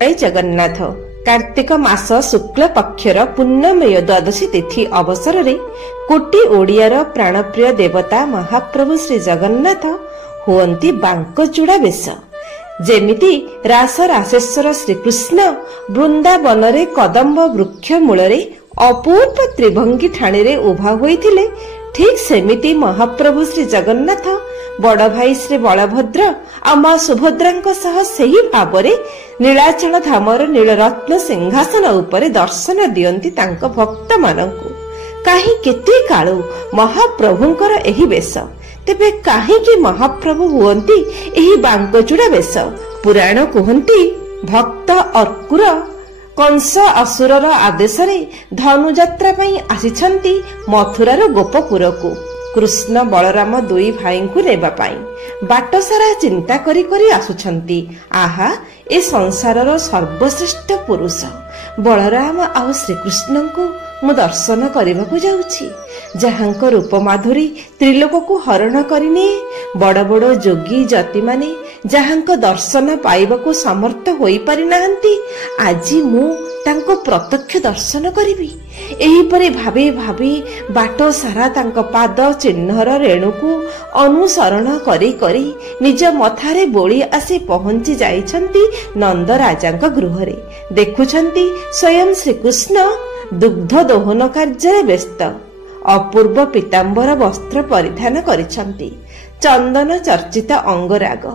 जय जगन्नाथ। कार्तिक मास शुक्ल पक्षर पूर्णमेय द्वादशी तिथि अवसर रे कोटी ओडियार प्राणप्रिय देवता महाप्रभु श्री जगन्नाथ हुअंती बांकचूड़ा बेश। जेमिति रास रासेश्वर श्रीकृष्ण वृंदावन रे कदम्ब वृक्ष मूल अपूर्व त्रिभंगी ठाणी रे उभा होइथिले, ठीक सेमिति महाप्रभु श्री जगन्नाथ बड़ भाई श्री बलभद्र आ मां सुभद्रा सह सही भावरे नीलाचल धामर नीलरत्न सिंहासन उपरे दर्शन दियंती तांक भक्त मानंकु। काहे केते काळु महाप्रभुंकर एही बेश, तेबे काहेकि महाप्रभु हुअंती एही बांकचूड़ा बेश? पुराण कहंती भक्त अर्कुर कंस असुरर आदेशरे धनुयात्रा पई आसिछंती मथुरार गोपपुरकु। कृष्ण बलराम दुई भाई को नेबा पाई बाट सारा चिंता करी करी आसुछंती। आहा, ए संसारर सर्वश्रेष्ठ पुरुष बलराम आ श्रीकृष्ण को मु दर्शन करने जाऊछि, जहांक रूप माधुरी त्रिलोक को हरण करने। बड़ बड़ जोगी जति माने जहांक दर्शन पाइबाकू समर्थ होई पारि नाहंती, आजी मु तांको प्रत्यक्ष दर्शन करिबी। एही परे भाबी भाबी बाट सारा तांको पाद चिन्हर रेणुकू अनुसरण करी करी निज मथारे बोली आसी पहुंची जाइछंती नंद राजांक गृहरे। देखुछंती स्वयं श्रीकृष्ण दुग्ध दोहन कार्य व्यस्त। अपूर्व पीतांबर वस्त्र परिधान करिछंती, चंदन चर्चित अंगराग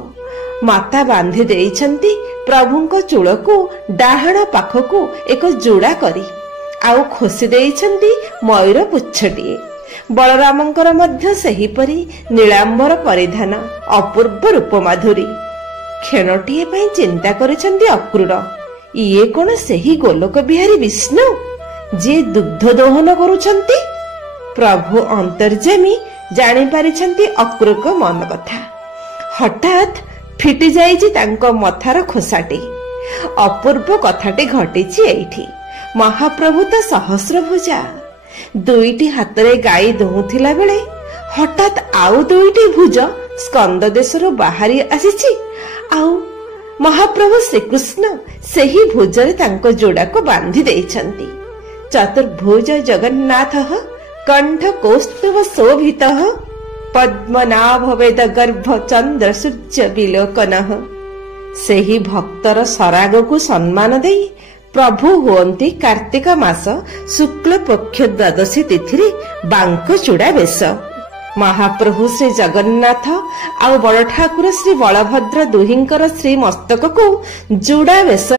माता बांधी देइछंती प्रभुंक चूलकू डाहाण पाखकू एक जोड़ा करी आउ खोसी देइछंती मयूर पुच्छटिए। बलरामंकर मध्य सही परी नीलांबर परिधान, अपूर्व रूप माधुरी। क्षणटिए पई चिंता करिछंती अक्रूर, इए कोन सही गोलोक बिहारी विष्णु जे दुग्ध दोहन करुछंती? प्रभु अंतर्जामी जानी पारिछंती अक्रूरक मन कथा। हठात फिटी जाइछि तांको मथार खोसाटी। अपूर्व कथाटी घटिछि एइठी। महाप्रभु तो सहस्र भुजा, दुईटी हातरे गाई दोहुथिला बेले हठात आउ दुईटी भुज स्कंद देशरु बाहरी आसीछि। आउ महाप्रभु श्रीकृष्ण सेही भुजरे तांको जोड़ा को बांधी देइछंती। चतुर्भुज जगन्नाथः कंठ कौस्तुभ शोभितः पद्मनाभ वेद गर्भ चंद्र सूर्य विलोकनः। सेही भक्तर सराग को सम्मान दे प्रभु हुअंती कार्तिक मास शुक्ल पक्ष द्वादशी तिथि बांकचूड़ा बेश। महाप्रभु श्री जगन्नाथ आउ बड़ ठाकुर श्री बलभद्र दुहिंकर श्री मस्तक को जोड़ा बेश